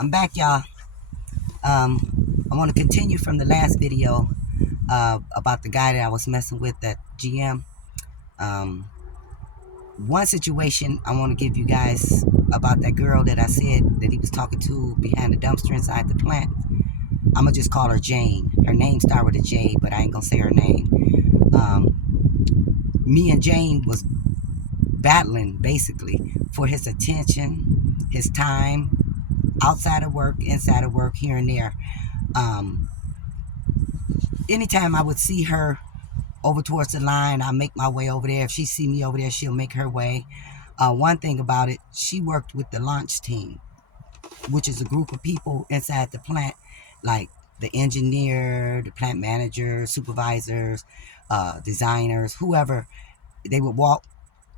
I'm back, y'all. I want to continue from the last video about the guy that I was messing with at GM. Um, One situation I want to give you guys about that girl that I said that he was talking to behind the dumpster inside the plant. I'm going to just call her Jane. Her name started with a J, but I ain't going to say her name. Me and Jane was battling, basically, for his attention, his time, outside of work, inside of work, here and there. Anytime I would see her over towards the line, I make my way over there. If she see me over there, she'll make her way. One thing about it, she worked with the launch team, which is a group of people inside the plant, like the engineer, the plant manager, supervisors, designers, whoever. They would walk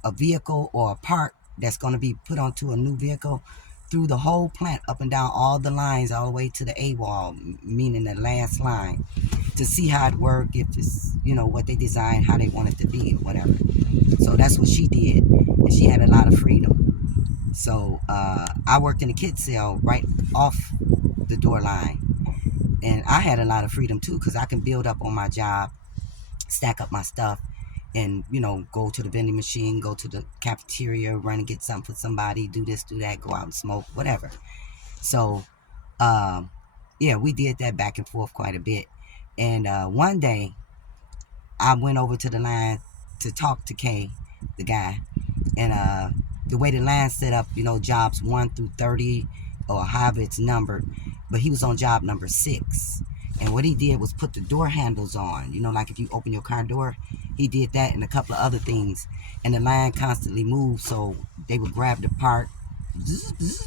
a vehicle or a part that's going to be put onto a new vehicle through the whole plant, up and down all the lines, all the way to the A wall, meaning the last line, to see how it worked, if it's, what they designed, how they want it to be, or whatever. So that's what she did, and she had a lot of freedom. So I worked in the kid cell right off the door line, and I had a lot of freedom too, because I can build up on my job, stack up my stuff, and go to the vending machine, go to the cafeteria, run and get something for somebody, do this, do that, go out and smoke, whatever. So yeah, we did that back and forth quite a bit. And one day I went over to the line to talk to Kay, the guy, and the way the line's set up, jobs 1 through 30 or however it's numbered, but he was on job number 6. And what he did was put the door handles on, like if you open your car door, he did that and a couple of other things. And the line constantly moved, so they would grab the part,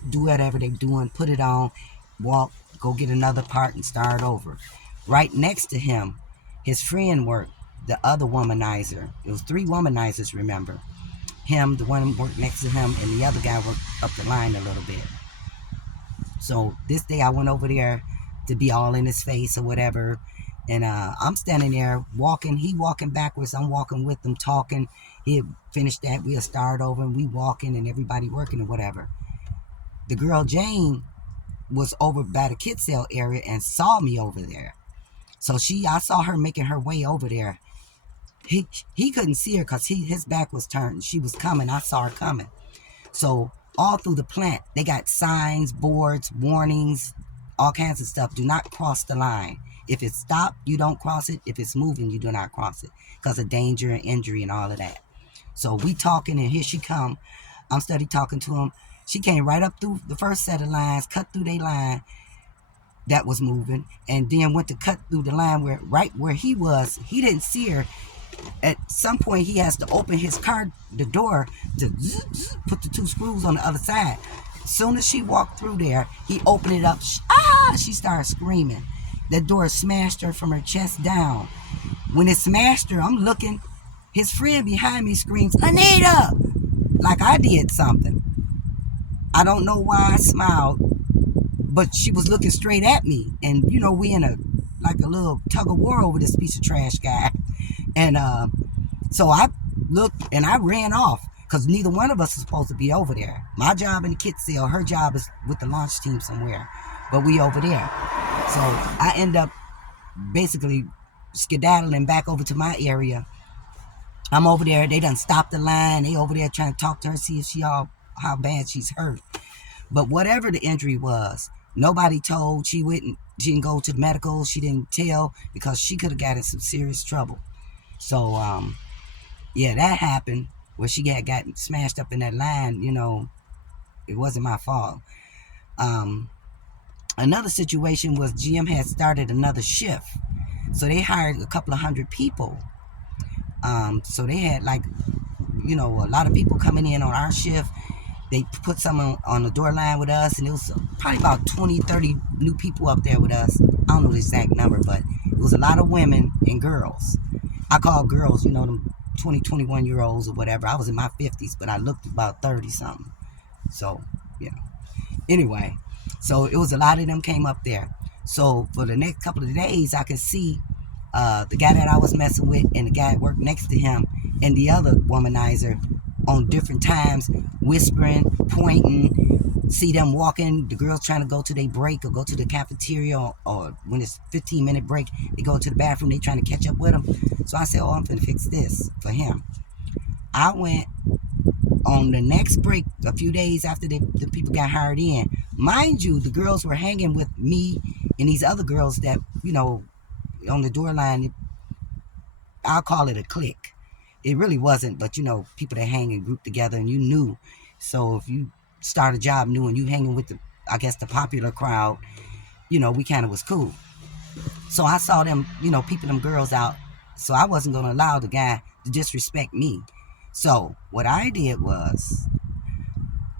do whatever they're doing, put it on, walk, go get another part and start over. Right next to him, his friend worked, the other womanizer. It was 3 womanizers, remember. Him, the one worked next to him, and the other guy worked up the line a little bit. So this day I went over there to be all in his face or whatever. And I'm standing there walking. He walking backwards. I'm walking with him, talking. He finished that. We'll start over, and we walking, and everybody working or whatever. The girl Jane was over by the kid cell area and saw me over there. So I saw her making her way over there. He couldn't see her because his back was turned. She was coming. I saw her coming. So all through the plant, they got signs, boards, warnings, all kinds of stuff. Do not cross the line. If it's stopped, you don't cross it. If it's moving, you do not cross it because of danger and injury and all of that. So we talking, and here she come. I'm steady talking to him. She came right up through the first set of lines, cut through their line that was moving, and then went to cut through the line right where he was. He didn't see her. At some point, he has to open his car, the door, to put the 2 screws on the other side. As soon as she walked through there, he opened it up. She started screaming. That door smashed her from her chest down. When it smashed her, I'm looking. His friend behind me screams, "Anita!" Like I did something. I don't know why I smiled, but she was looking straight at me. And, we in a little tug of war over this piece of trash guy. And so I looked and I ran off because neither one of us is supposed to be over there. My job in the kit cell, her job is with the launch team somewhere, but we over there. So I end up basically skedaddling back over to my area. I'm over there. They done stopped the line. They over there trying to talk to her, see if how bad she's hurt. But whatever the injury was, nobody told. She didn't go to the medical. She didn't tell because she could have got in some serious trouble. So, yeah, that happened where she got smashed up in that line. It wasn't my fault. Another situation was GM had started another shift. So they hired a couple of 100 people. So they had a lot of people coming in on our shift. They put some on the door line with us, and it was probably about 20, 30 new people up there with us. I don't know the exact number, but it was a lot of women and girls. I call girls, them 20, 21-year-olds or whatever. I was in my 50s, but I looked about 30-something. So, Anyway, so it was a lot of them came up there. So for the next couple of days, I could see the guy that I was messing with and the guy that worked next to him and the other womanizer on different times, whispering, pointing, see them walking, the girls trying to go to their break or go to the cafeteria, or when it's 15-minute break, they go to the bathroom, they trying to catch up with them. So I said, oh, I'm finna fix this for him. I went on the next break a few days after the people got hired in. Mind you, the girls were hanging with me and these other girls that, on the door line. I'll call it a clique. It really wasn't, but people that hang and group together, and you knew. So if you start a job new and you hanging with I guess the popular crowd, we kind of was cool. So I saw them, peeping them girls out. So I wasn't going to allow the guy to disrespect me. So what I did was,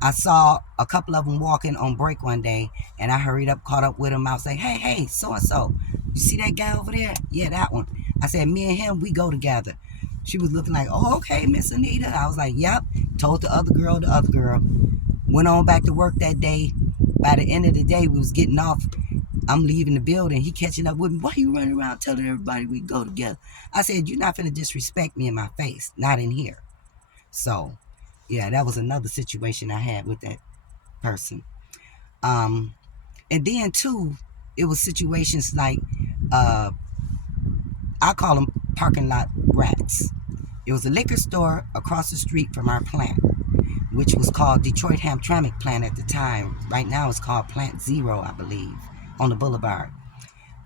I saw a couple of them walking on break one day, and I hurried up, caught up with them. I was like, hey, so-and-so, you see that guy over there? Yeah, that one. I said, me and him, we go together. She was looking like, oh, okay, Miss Anita. I was like, yep. Told the other girl. Went on back to work that day. By the end of the day, we was getting off. I'm leaving the building. He catching up with me. Why you running around telling everybody we go together? I said, you're not finna disrespect me in my face. Not in here. So, yeah, that was another situation I had with that person. And then, too, it was situations like, I call them parking lot rats. It was a liquor store across the street from our plant, which was called Detroit Hamtramck Plant at the time. Right now it's called Plant Zero, I believe, on the boulevard.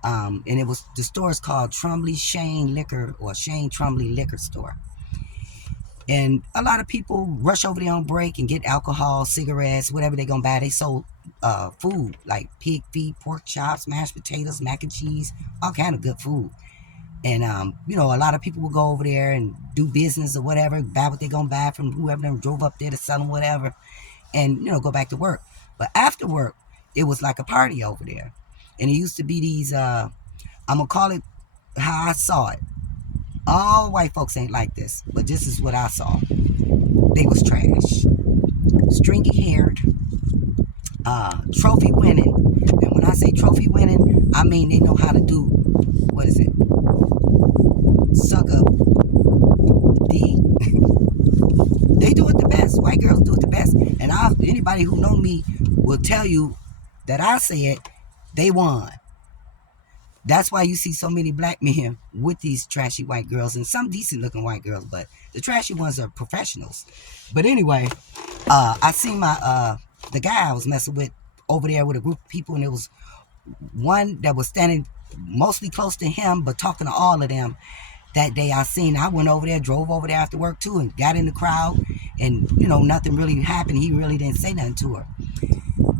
And the store is called Trumley Shane Liquor, or Shane Trumley Liquor Store. And a lot of people rush over there on break and get alcohol, cigarettes, whatever they're going to buy. They sold food like pig feet, pork chops, mashed potatoes, mac and cheese, all kind of good food. And, a lot of people will go over there and do business or whatever, buy what they're going to buy from whoever them drove up there to sell them whatever, and, go back to work. But after work, it was like a party over there. And it used to be these, I'm going to call it how I saw it. All white folks ain't like this, but this is what I saw. They was trash. Stringy-haired, trophy winning. And when I say trophy winning, I mean they know how to do, what is it? Suck up D. They do it the best. White girls do it the best. And anybody who know me will tell you that I said they won. That's why you see so many black men with these trashy white girls, and some decent looking white girls, but the trashy ones are professionals. But anyway, I seen the guy I was messing with over there with a group of people, and there was one that was standing mostly close to him, but talking to all of them. That day I went over there, drove over there after work too, and got in the crowd, and nothing really happened. He really didn't say nothing to her.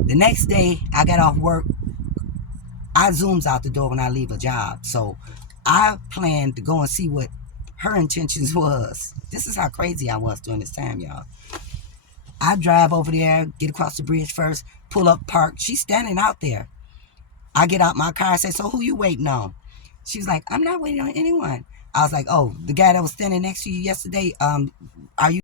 The next day I got off work. I zooms out the door when I leave a job. So I planned to go and see what her intentions was. This is how crazy I was during this time, y'all. I drive over there, get across the bridge first, pull up, park. She's standing out there. I get out my car and say, so who you waiting on? She was like, I'm not waiting on anyone. I was like, oh, the guy that was standing next to you yesterday, are you